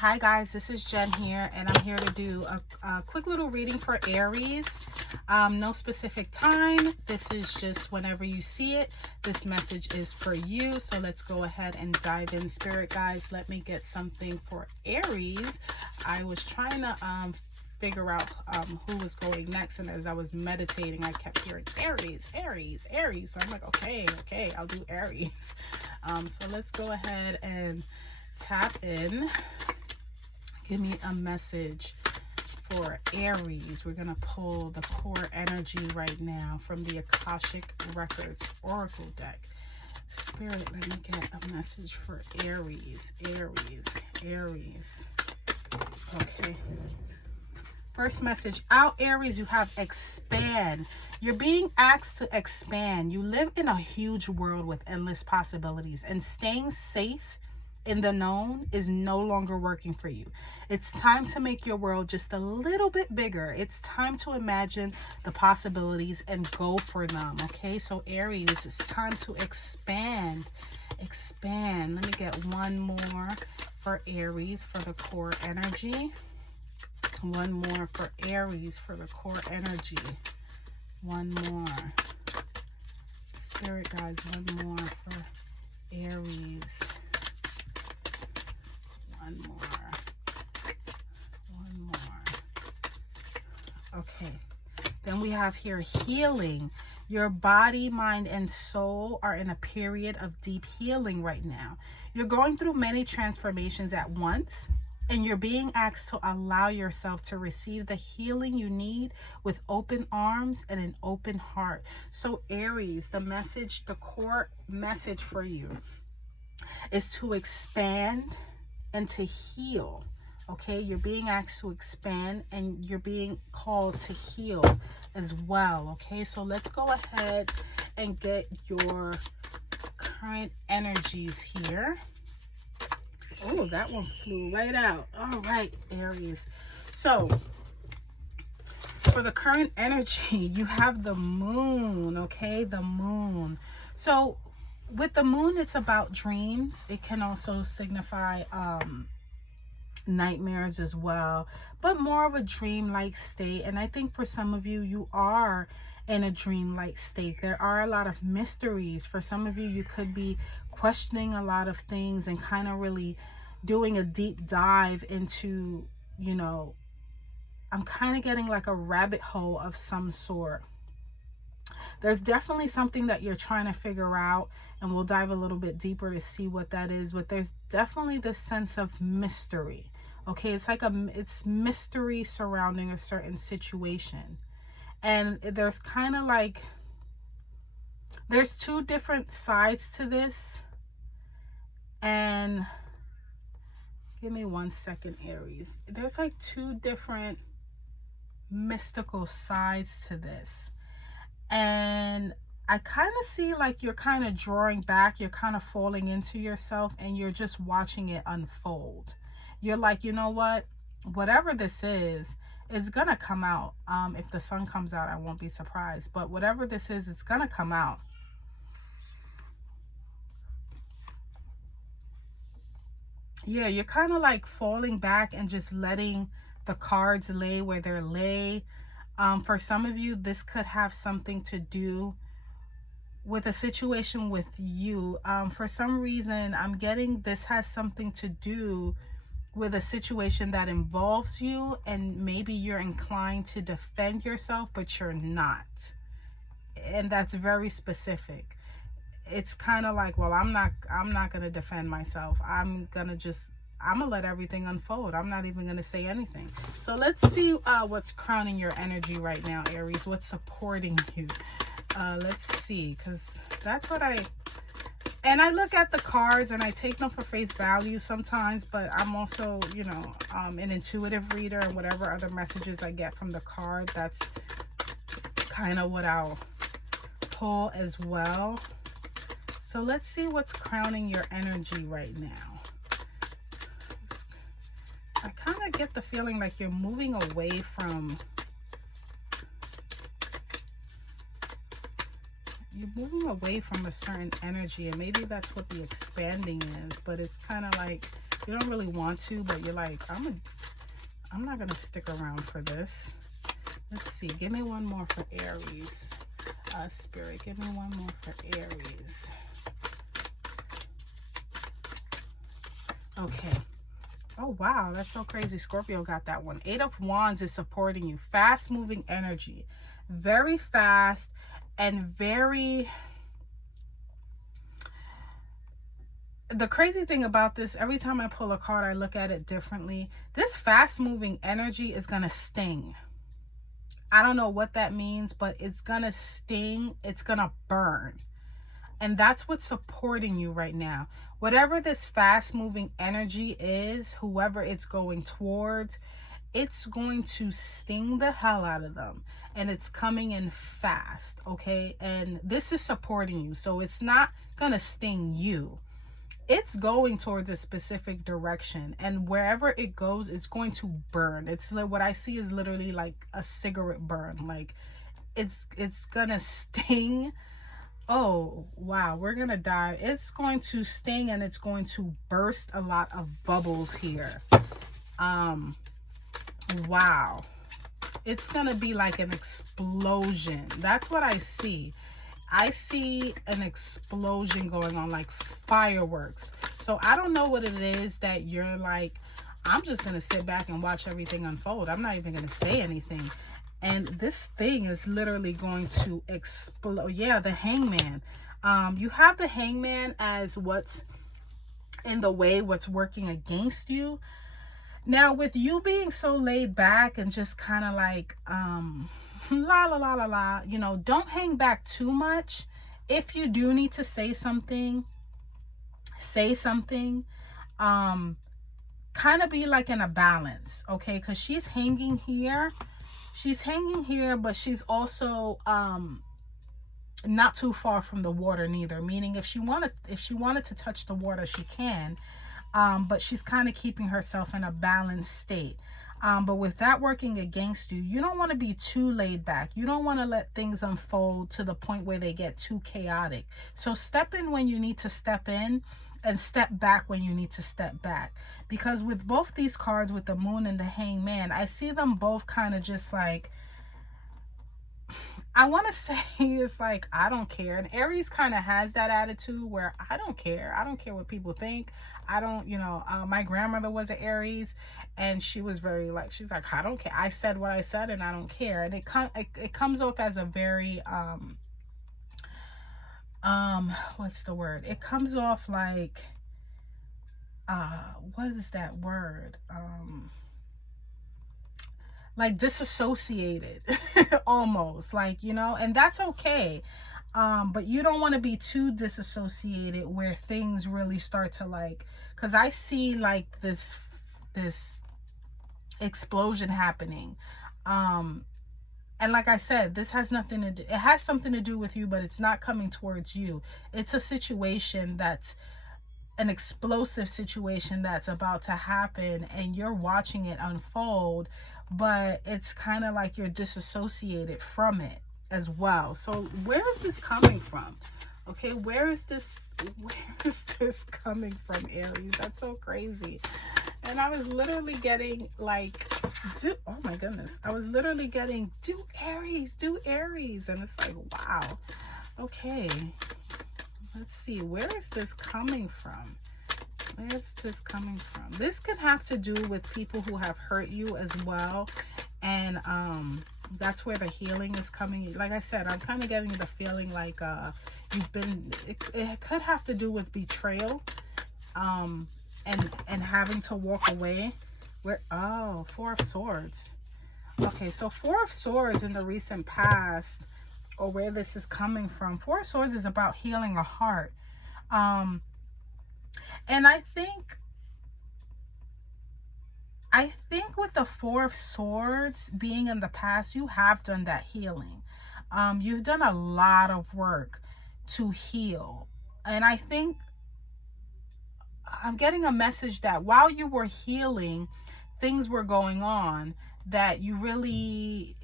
Hi guys, this is Jen here, and I'm here to do a quick little reading for Aries. No specific time. This is just whenever you see it. This message is for you. So let's go ahead and dive in. Spirit guys, let me get something for Aries. I was trying to figure out who was going next, and as I was meditating, I kept hearing Aries, Aries, Aries. So I'm like, okay, I'll do Aries. So let's go ahead and tap in. Give me a message for Aries. We're going to pull the core energy right now from the Akashic Records Oracle deck. Spirit, let me get a message for Aries. Aries. Okay. First message out, Aries, you have expand. You're being asked to expand. You live in a huge world with endless possibilities, and staying safe in the known is no longer working for you. It's time to make your world just a little bit bigger. It's time to imagine the possibilities and go for them. Okay, so Aries, it's time to expand. Let me get one more for Aries for the core energy. One more for Aries for the core energy. One more. Spirit guys, one more for Aries. One more. Okay. Then we have here healing. Your body, mind, and soul are in a period of deep healing right now. You're going through many transformations at once, and you're being asked to allow yourself to receive the healing you need with open arms and an open heart. So Aries, the message, the core message for you is to expand and to heal. Okay, you're being asked to expand, and you're being called to heal as well. Okay, so let's go ahead and get your current energies here. Oh, that one flew right out. All right, Aries. So for the current energy, you have the moon. Okay, the moon. So with the moon, it's about dreams. It can also signify nightmares as well, but more of a dream-like state. And I think for some of you, you are in a dream-like state. There are a lot of mysteries. For some of you, you could be questioning a lot of things and kind of really doing a deep dive into, you know, I'm kind of getting like a rabbit hole of some sort. There's definitely something that you're trying to figure out, and we'll dive a little bit deeper to see what that is. But there's definitely this sense of mystery. Okay, it's like it's mystery surrounding a certain situation. And there's kind of like, there's two different sides to this. And give me 1 second, Aries. There's like two different mystical sides to this. And I kind of see like you're kind of drawing back, you're kind of falling into yourself, and you're just watching it unfold. You're like, you know what, whatever this is, it's gonna come out. If the sun comes out, I won't be surprised, but whatever this is, it's gonna come out. Yeah, you're kind of like falling back and just letting the cards lay where they're lay. For some of you, this could have something to do with a situation with you. For some reason, I'm getting this has something to do with a situation that involves you, and maybe you're inclined to defend yourself, but you're not. And that's very specific. It's kind of like, well, I'm not going to defend myself. I'm going to let everything unfold. I'm not even going to say anything. So let's see what's crowning your energy right now, Aries. What's supporting you? Let's see, because that's what I look at the cards and I take them for face value sometimes, but I'm also, you know, an intuitive reader, and whatever other messages I get from the card, that's kind of what I'll pull as well. So let's see what's crowning your energy right now. I kind of get the feeling like you're moving away from, a certain energy, and maybe that's what the expanding is, but it's kind of like You don't really want to, but you're like, I'm not gonna stick around for this. Let's see. Give me one more for Aries. Spirit, give me one more for Aries. Okay. Oh, wow. That's so crazy. Scorpio got that one. 8 of Wands is supporting you. Fast moving energy. Very fast and very... The crazy thing about this, every time I pull a card, I look at it differently. This fast moving energy is going to sting. I don't know what that means, but it's going to sting. It's going to burn. And that's what's supporting you right now. Whatever this fast moving energy is, whoever it's going towards, it's going to sting the hell out of them. And it's coming in fast, okay? And this is supporting you. So it's not going to sting you. It's going towards a specific direction. And wherever it goes, it's going to burn. It's what I see is literally like a cigarette burn. Like it's going to sting. Oh, wow, we're going to die. It's going to sting and it's going to burst a lot of bubbles here. Wow. It's going to be like an explosion. That's what I see. I see an explosion going on, like fireworks. So I don't know what it is that you're like, I'm just going to sit back and watch everything unfold. I'm not even going to say anything. And this thing is literally going to explode. Yeah, the Hangman. You have the Hangman as what's in the way, what's working against you. Now, with you being so laid back and just kind of like, la, la, la, la, la, you know, don't hang back too much. If you do need to say something, say something. Kind of be like in a balance, okay? Because she's hanging here. She's hanging here, but she's also not too far from the water neither. Meaning if she wanted to touch the water, she can. But she's kind of keeping herself in a balanced state. But with that working against you, you don't want to be too laid back. You don't want to let things unfold to the point where they get too chaotic. So step in when you need to step in and step back when you need to step back. Because with both these cards, with the Moon and the Hangman, I see them both kind of just like, I want to say it's like, I don't care. And Aries kind of has that attitude where I don't care. I don't care what people think. I don't, you know, my grandmother was an Aries and she was very like, she's like, I don't care. I said what I said and I don't care. And it comes off as a very, what's the word? It comes off like, what is that word? Like disassociated almost, like, you know, and that's okay. But you don't want to be too disassociated where things really start to like, because I see like this explosion happening. And like I said, this has nothing to do, it has something to do with you, but it's not coming towards you. It's a situation that's an explosive situation that's about to happen and you're watching it unfold, but it's kind of like you're disassociated from it as well. So where is this coming from? Okay, where is this coming from, Aries? That's so crazy. And I was literally getting like, oh my goodness, I was literally getting, do Aries. And it's like, wow. Okay, let's see, where is this coming from? Where's this coming from? This can have to do with people who have hurt you as well. And that's where the healing is coming. Like I said, I'm kind of getting the feeling like you've been, it could have to do with betrayal and having to walk away. Oh, Four of Swords. Okay, so Four of Swords in the recent past, or where this is coming from. Four of Swords is about healing a heart. And I think with the Four of Swords being in the past, you have done that healing. You've done a lot of work to heal. And I think I'm getting a message that while you were healing, things were going on that you really,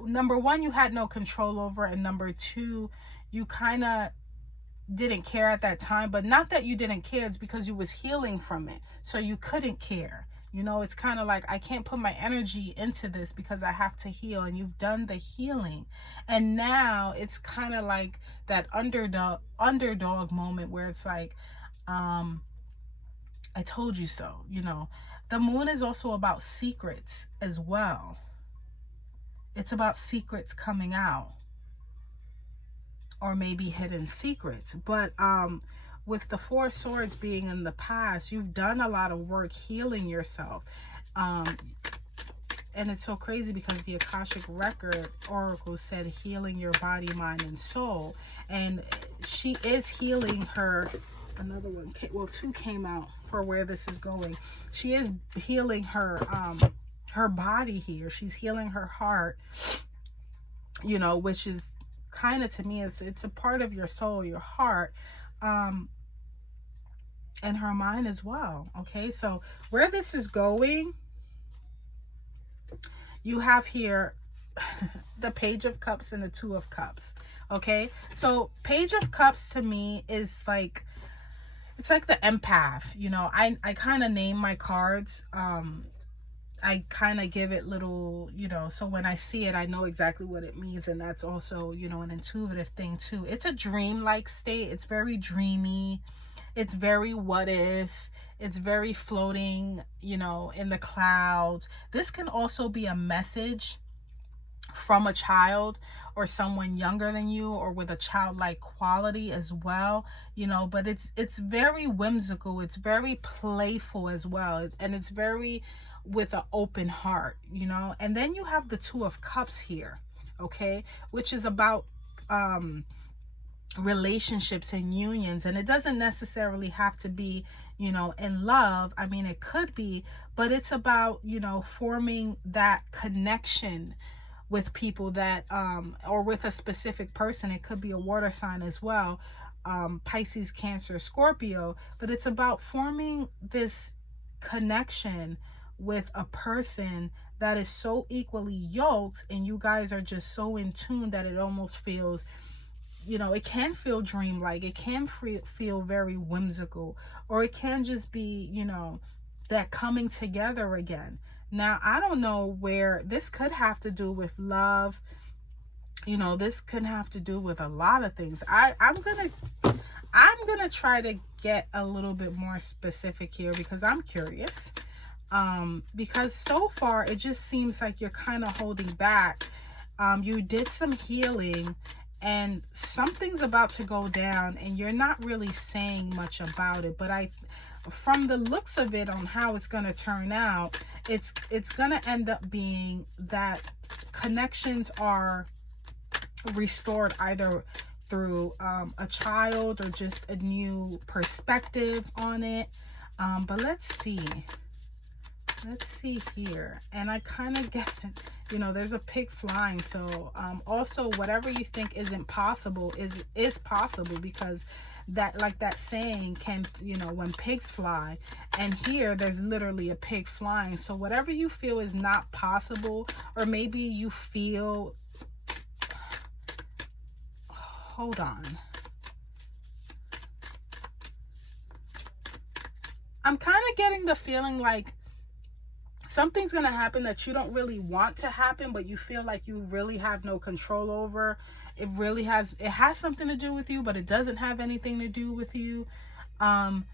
number one, you had no control over. And number two, you kind of didn't care at that time, but not that you didn't care, it's because you was healing from it, so you couldn't care. You know, it's kind of like, I can't put my energy into this because I have to heal, and you've done the healing. And now it's kind of like that underdog moment where it's like, I told you so. You know, the moon is also about secrets as well. It's about secrets coming out, or maybe hidden secrets. But with the Four of Swords being in the past, you've done a lot of work healing yourself. And it's so crazy because the Akashic Record Oracle said healing your body, mind, and soul. And she is healing her, another one, well, two came out for where this is going. She is healing her body here. She's healing her heart, you know, which is kind of, to me, it's a part of your soul, your heart, and her mind as well. Okay, so where this is going, you have here the Page of Cups and the Two of Cups. Okay, so Page of Cups to me is like, it's like the empath. You know, I kind of name my cards. I kind of give it little, you know, so when I see it, I know exactly what it means. And that's also, you know, an intuitive thing too. It's a dream-like state. It's very dreamy. It's very what if. It's very floating, you know, in the clouds. This can also be a message from a child or someone younger than you, or with a childlike quality as well, you know. But it's very whimsical. It's very playful as well. And it's very with an open heart, you know. And then you have the Two of Cups here, okay, which is about relationships and unions. And it doesn't necessarily have to be, you know, in love. I mean, it could be, but it's about, you know, forming that connection with people that or with a specific person. It could be a water sign as well, Pisces, Cancer, Scorpio. But it's about forming this connection with a person that is so equally yoked, and you guys are just so in tune that it almost feels, you know, it can feel dreamlike. It can feel very whimsical, or it can just be, you know, that coming together again. Now, I don't know where this could have to do with love. You know, this could have to do with a lot of things. I'm gonna try to get a little bit more specific here because I'm curious. Because so far it just seems like you're kind of holding back. You did some healing, and something's about to go down, and you're not really saying much about it. But from the looks of it, on how it's going to turn out, it's going to end up being that connections are restored, either through a child or just a new perspective on it. But let's see here. And I kind of get, you know, there's a pig flying. So also, whatever you think isn't possible is possible, because that, like that saying, can, you know, when pigs fly, and here there's literally a pig flying. So whatever you feel is not possible, or maybe you feel, hold on, I'm kind of getting the feeling like something's going to happen that you don't really want to happen, but you feel like you really have no control over. It has something to do with you, but it doesn't have anything to do with you. And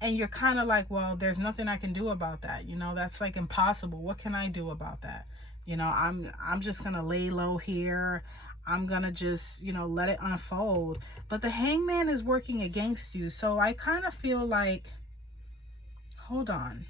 you're kind of like, well, there's nothing I can do about that. You know, that's like impossible. What can I do about that? You know, I'm just going to lay low here. I'm going to just, you know, let it unfold. But the Hangman is working against you. So I kind of feel like, hold on.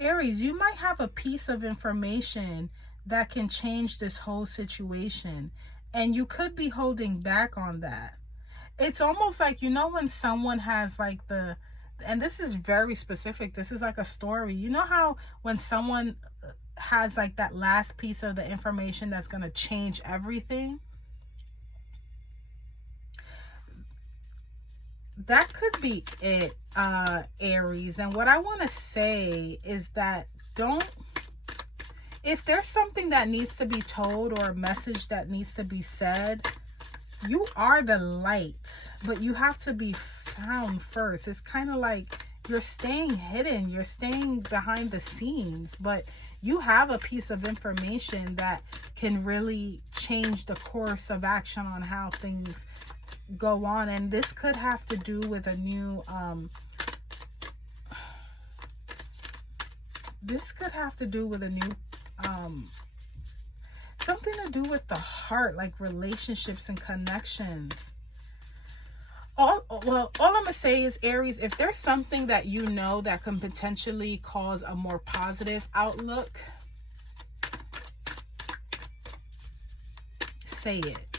Aries, you might have a piece of information that can change this whole situation, and you could be holding back on that. It's almost like, you know, when someone has like and this is very specific, this is like a story. You know how when someone has like that last piece of the information that's going to change everything? That could be it, Aries. And what I want to say is that If there's something that needs to be told or a message that needs to be said, you are the light, but you have to be found first. It's kind of like you're staying hidden, you're staying behind the scenes, but you have a piece of information that can really change the course of action on how things go on. And this could have to do with a new something to do with the heart, like relationships and connections. All I'm gonna say is, Aries, if there's something that you know that can potentially cause a more positive outlook, say it.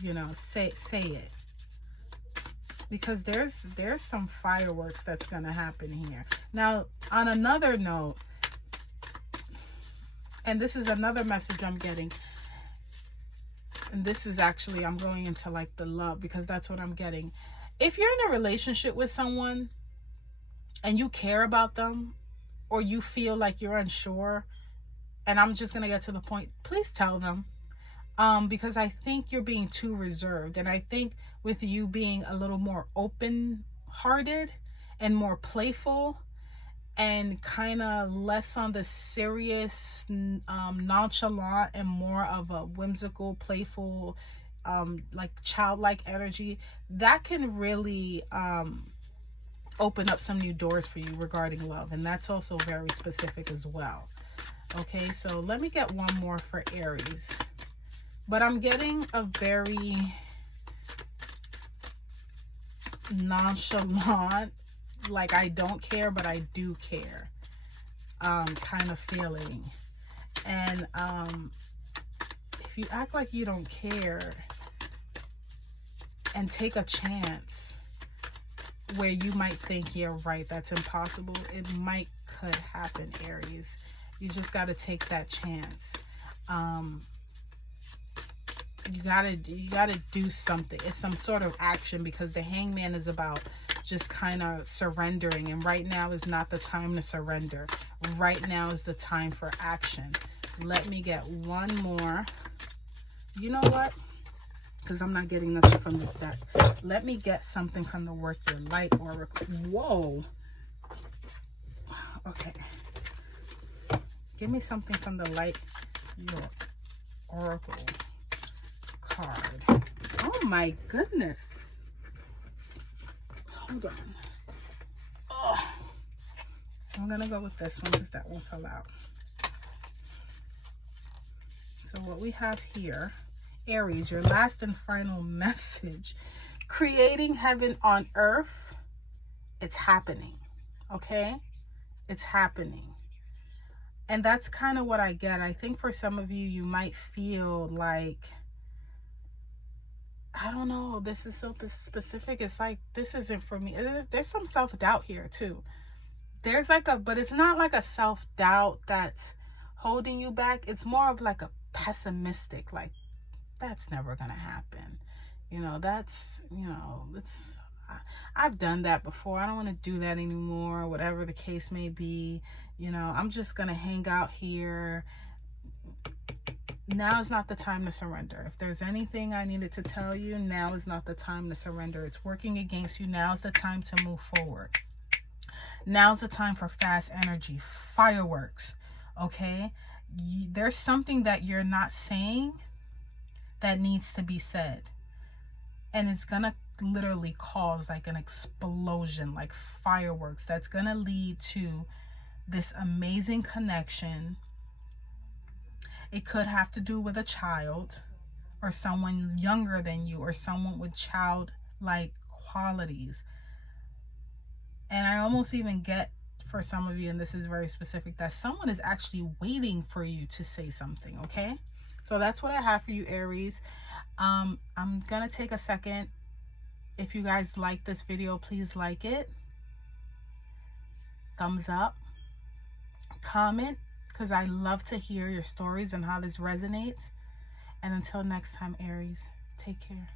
You know, say it. Because there's some fireworks that's gonna happen here. Now, on another note, and this is another message I'm getting, and this is actually, I'm going into like the love, because that's what I'm getting. If you're in a relationship with someone and you care about them, or you feel like you're unsure, and I'm just going to get to the point, please tell them. Because I think you're being too reserved. And I think with you being a little more open-hearted and more playful, and kind of less on the serious, nonchalant, and more of a whimsical, playful, like childlike energy, that can really open up some new doors for you regarding love. And that's also very specific as well. Okay, so let me get one more for Aries. But I'm getting a very nonchalant, like I don't care, but I do care, kind of feeling. And if you act like you don't care and take a chance where you might think, yeah, right, that's impossible, it could happen, Aries. You just got to take that chance. You gotta do something. It's some sort of action, because the Hangman is about just kind of surrendering, and right now is not the time to surrender. Right now is the time for action. Let me get one more. You know what? Because I'm not getting nothing from this deck. Let me get something from the Work Your Light Oracle. Whoa. Okay. Give me something from the Light Your Oracle card. Oh my goodness. Hold on. Oh, I'm gonna go with this one because that one fell out. So what we have here, Aries, your last and final message: creating heaven on earth. It's happening. Okay, it's happening. And that's kind of what I get. I think for some of you, you might feel like, I don't know, this is so specific. It's like, this isn't for me. There's some self-doubt here too. There's like but it's not like a self-doubt that's holding you back. It's more of like a pessimistic, like, that's never gonna happen. You know, I've done that before. I don't want to do that anymore, whatever the case may be. You know, I'm just gonna hang out here. Now is not the time to surrender. If there's anything I needed to tell you, now is not the time to surrender. It's working against you. Now's the time to move forward. Now's the time for fast energy, fireworks, okay? There's something that you're not saying that needs to be said. And it's going to literally cause like an explosion, like fireworks. That's going to lead to this amazing connection. It could have to do with a child or someone younger than you, or someone with childlike qualities. And I almost even get, for some of you, and this is very specific, that someone is actually waiting for you to say something, okay? So that's what I have for you, Aries. I'm going to take a second. If you guys like this video, please like it. Thumbs up. Comment, because I love to hear your stories and how this resonates. And until next time, Aries, take care.